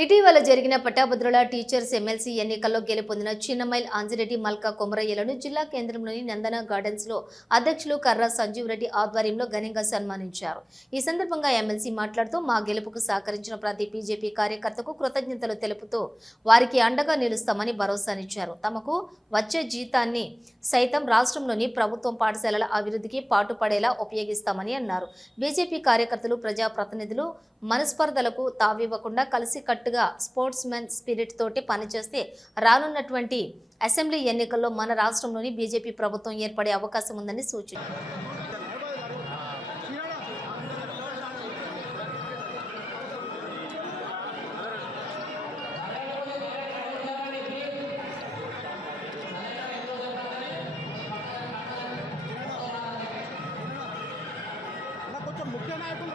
ఇటీవల జరిగిన పట్టాభద్రుల teachers MLC ఎన్నికల్లో గెలుపొందిన చిన్నమైల్ ఆంజిరెడ్డి మల్కా కొమరయ్యలను జిల్లా కేంద్రంలోని నందన గార్డెన్స్ లో అధ్యక్షులు కర్రా సంజీవ్ రెడ్డి ఆధ్వర్యంలో ఘనంగా సన్మానించారు. ఈ సందర్భంగా ఎమ్మెల్సీ మాట్లాడుతూ మా గెలుపుకు సహకరించిన ప్రతి బీజేపీ కార్యకర్తకు కృతజ్ఞతలు తెలుపుతూ వారికి అండగా నిలుస్తామని భరోసానిచ్చారు. తమకు వచ్చే జీతాన్ని సైతం రాష్ట్రంలోని ప్రభుత్వం పాఠశాలల అభివృద్ధికి పాటుపడేలా ఉపయోగిస్తామని అన్నారు. బీజేపీ కార్యకర్తలు ప్రజాప్రతినిధులు మనస్పర్ధలకు తావివ్వకుండా కలిసికట్టుగా స్పోర్ట్స్ మెన్ స్పిరిట్ తోటి పనిచేస్తే రానున్నటువంటి అసెంబ్లీ ఎన్నికల్లో మన రాష్ట్రంలోని బీజేపీ ప్రభుత్వం ఏర్పడే అవకాశం ఉందని సూచించారు. ముఖ్య నాయకులు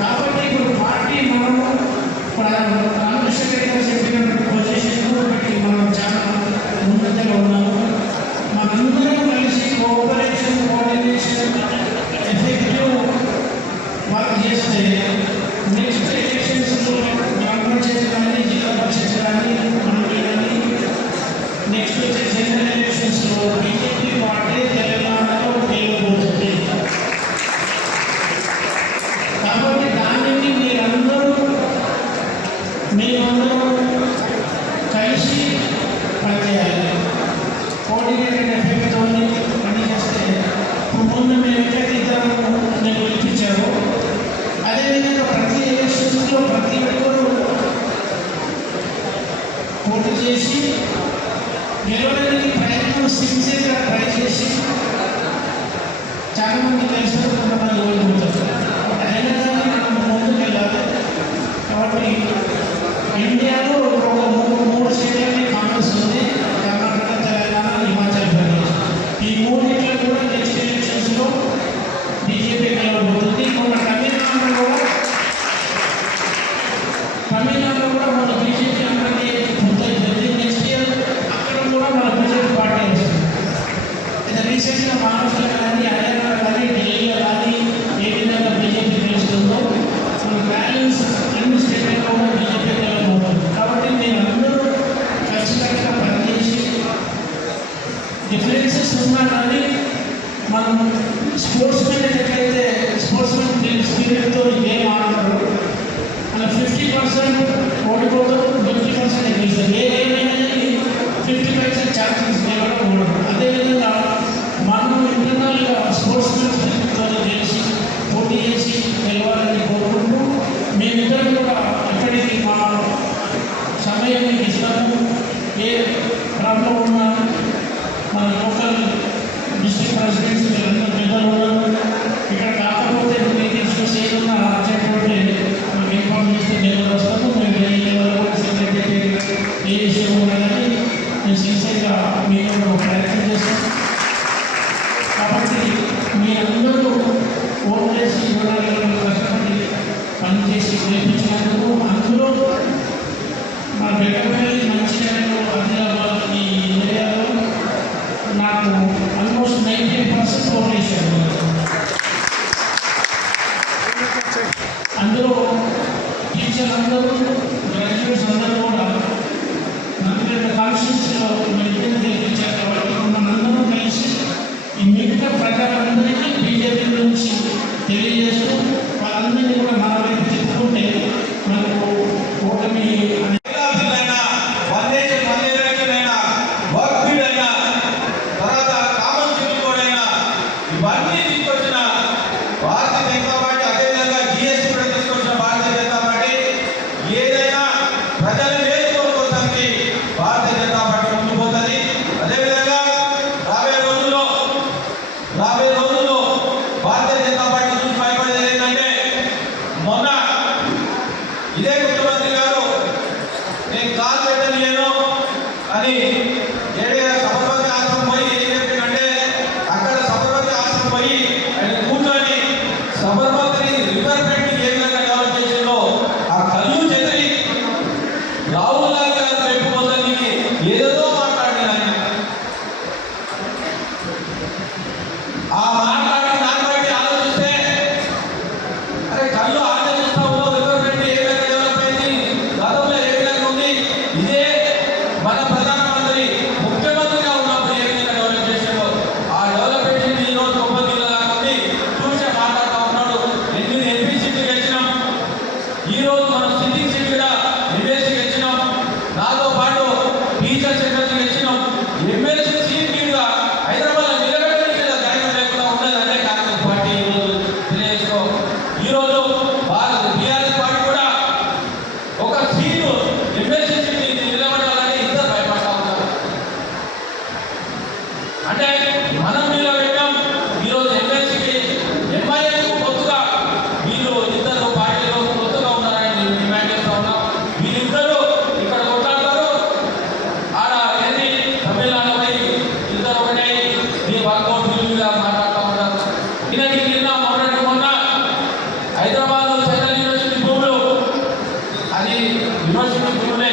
కాబట్టి ఇప్పుడు పార్టీ మనం రామకృష్ణ చెప్పినటువంటి పొజిషన్ మనం చాలా ముందంజలో ఉన్నాము. మనందరం కలిసి కోఆపరేషన్ కోఆర్డినేషన్ ఎఫెక్టివ్ వర్క్ చేస్తే నెక్స్ట్ ఎలక్షన్స్లో గ్రామ పంచాయతీ కానీ జిల్లా పరిషత్ కానీ మండలి కానీ నెక్స్ట్ వచ్చే జనరల్ ఎలక్షన్స్లో బీజేపీ పార్టీ తెలంగాణలో తేలిపోతుంది. కాబట్టి దానిని మీరందరూ కలిసి పనిచేయాలి. కోఆర్డినేటెడ్ ఎఫెక్ట్తో పనిచేస్తే ముందు మేము ఎట్లయితే ఇద్దరు నేను పిలిపించారో అదేవిధంగా ప్రతి ఎలక్షన్స్లో ప్రతి ఒక్కరు పోటీ చేసి గెలవడానికి ప్రయత్నం సిన్సియర్గా ట్రై చేసి చాలామంది కలిసి కొంతమంది ఓడిపోతారు. అయినా కానీ మనం ముందుకు వెళ్ళాలి. కాబట్టి ఇండియాలో ఒక మూడు స్టేట్లకి కాంగ్రెస్ ఉంది: కర్ణాటక, తెలంగాణ, హిమాచల్ ప్రదేశ్. ఈ మూడింటిలో కూడా నెక్స్ట్ ఎలక్షన్స్లో బీజేపీ గెలవబోతుంది. మన తమిళనాడులో కూడా మన బీజేపీ అందరికీ పూర్తయిపోయింది. నెక్స్ట్ ఇయర్ అక్కడ కూడా మన బీజేపీ పార్టీ వస్తుంది. ఇది రీసెంట్గా మహారాష్ట్ర కానీ హర్యానా కానీ ఢిల్లీలో కానీ ఏ విధంగా బీజేపీ గెలుస్తుందో మన బ్యాలెన్స్ అన్ని స్టేట్లలో కూడా బీజేపీ గెలవబోతుంది. కాబట్టి నేను అందరూ ఖచ్చితంగా పనిచేసి డిఫరెన్సెస్ ఉన్నా కానీ మనం స్పోర్ట్స్ మెన్ ఎట్లయితే స్పోర్ట్స్ మెన్ స్పిరిట్తో గేమ్ ఆడతారు, అలా 50% అది యూనివర్సిటీ గురువులే